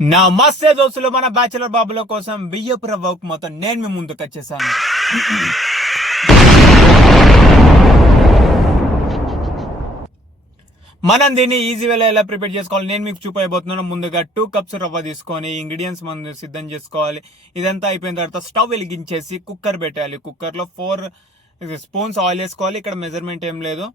నమస్తే దోస్తులు, మన బ్యాచులర్ బాబుల కోసం బియ్యపు రవ్వ ఉప్మాతో నేను మీ ముందుకు వచ్చేసాను. మనం దీన్ని ఈజీ వేలో ఎలా ప్రిపేర్ చేసుకోవాలి నేను మీకు చూపైపోతున్నాను. ముందుగా 2 కప్స్ రవ్వ తీసుకొని ఇంగ్రీడియంట్స్ మనం సిద్ధం చేసుకోవాలి. ఇదంతా అయిపోయిన తర్వాత స్టవ్ వెలిగించేసి కుక్కర్ పెట్టాలి. కుక్కర్లో 4 స్పూన్స్ ఆయిల్ వేసుకోవాలి. ఇక్కడ మెజర్మెంట్ ఏం లేదు,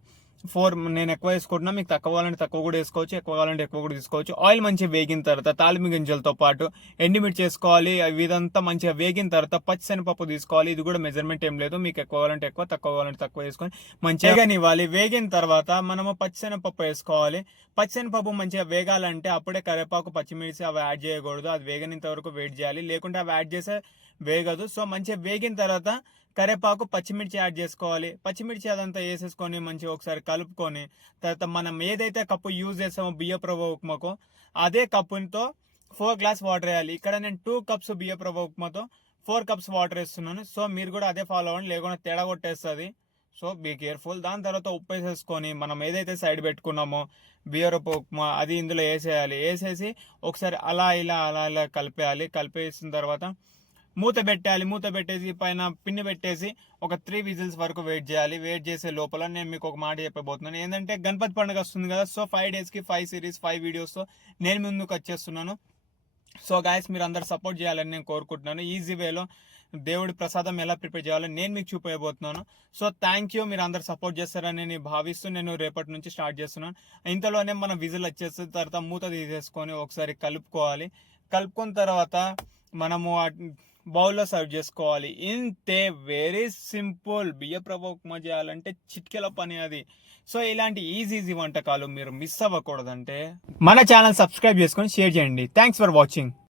4 నేను ఎక్కువ వేసుకుంటున్నా, మీకు తక్కువ కావాలంటే తక్కువ కూడా వేసుకోవచ్చు, ఎక్కువ కావాలంటే ఎక్కువ కూడా తీసుకోవచ్చు. ఆయిల్ మంచిగా వేగిన తర్వాత తాలింపు గింజలతో పాటు ఎండుమిర్చి చేసుకోవాలి. ఇదంతా మంచిగా వేగిన తర్వాత పచ్చిశనగపప్పు తీసుకోవాలి. ఇది కూడా మెజర్మెంట్ ఏం లేదు, మీకు ఎక్కువ కావాలంటే ఎక్కువ, తక్కువ కావాలంటే తక్కువ వేసుకొని మంచిగా వేగనివ్వాలి. వేగిన తర్వాత మనము పచ్చిశనగపప్పు వేసుకోవాలి. పచ్చిశనగపప్పు మంచిగా వేగాలంటే అప్పుడే కరివేపాకు, పచ్చిమిర్చి అవి యాడ్ చేయకూడదు. అది వేగనంత వరకు వెయిట్ చేయాలి, లేకుంటే అవి యాడ్ చేస్తే వేగదు. సో మంచిగా వేగిన తర్వాత కరివేపాకు, పచ్చిమిర్చి యాడ్ చేసుకోవాలి. పచ్చిమిర్చి అదంతా వేసేసుకొని మంచిగా ఒకసారి కలుపుకొని తర్వాత మనం ఏదైతే కప్పు యూజ్ చేస్తామో బియ్యపు రవ్వ ఉప్మాకు అదే కప్పుతో 4 గ్లాస్ వాటర్ వేయాలి. ఇక్కడ నేను 2 కప్స్ బియ్యపు రవ్వ ఉప్మాతో 4 కప్స్ వాటర్ వేస్తున్నాను. సో మీరు కూడా అదే ఫాలో అవ్వండి, లేకుండా తేడా కొట్టేస్తుంది. So be careful. దాని తర్వాత ఉప్పు వేసేసుకొని మనం ఏదైతే సైడ్ పెట్టుకున్నామో బియ్యపు ఉప్మా అది ఇందులో వేసేయాలి. వేసేసి ఒకసారి అలా ఇలా కలిపేయాలి. కలిపేసిన తర్వాత మూత పెట్టాలి. మూత పెట్టేసి పైన పిన్ని పెట్టేసి ఒక 3 విజిల్స్ వరకు వెయిట్ చేయాలి. వెయిట్ చేసే లోపల నేను మీకు ఒక మాట చెప్పబోతున్నాను. ఏంటంటే గణపతి పండుగ వస్తుంది కదా, సో 5 డేస్కి 5 సిరీస్ 5 వీడియోస్తో నేను ముందుకు వచ్చేస్తున్నాను. సో గాయస్, మీరు అందరు సపోర్ట్ చేయాలని నేను కోరుకుంటున్నాను. ఈజీ వేలో దేవుడి ప్రసాదం ఎలా ప్రిపేర్ చేయాలని నేను మీకు చూపించబోతున్నాను. సో థ్యాంక్ యూ, మీరు అందరు సపోర్ట్ చేస్తారని నేను భావిస్తూ నేను రేపటి నుంచి స్టార్ట్ చేస్తున్నాను. ఇంతలోనే మన విజిల్ వచ్చేసిన తర్వాత మూత తీసేసుకొని ఒకసారి కలుపుకోవాలి. కలుపుకున్న తర్వాత మనము బౌల్లో సర్వ్ చేసుకోవాలి. ఇంతే, వెరీ సింపుల్. బియ్యపు రవ్వ ఉప్మా చేయాలంటే చిటికెల పని అది. సో ఇలాంటి ఈజీ వంటకాలు మీరు మిస్ అవ్వకూడదంటే మన ఛానల్ సబ్స్క్రైబ్ చేసుకొని షేర్ చేయండి. Thanks for watching.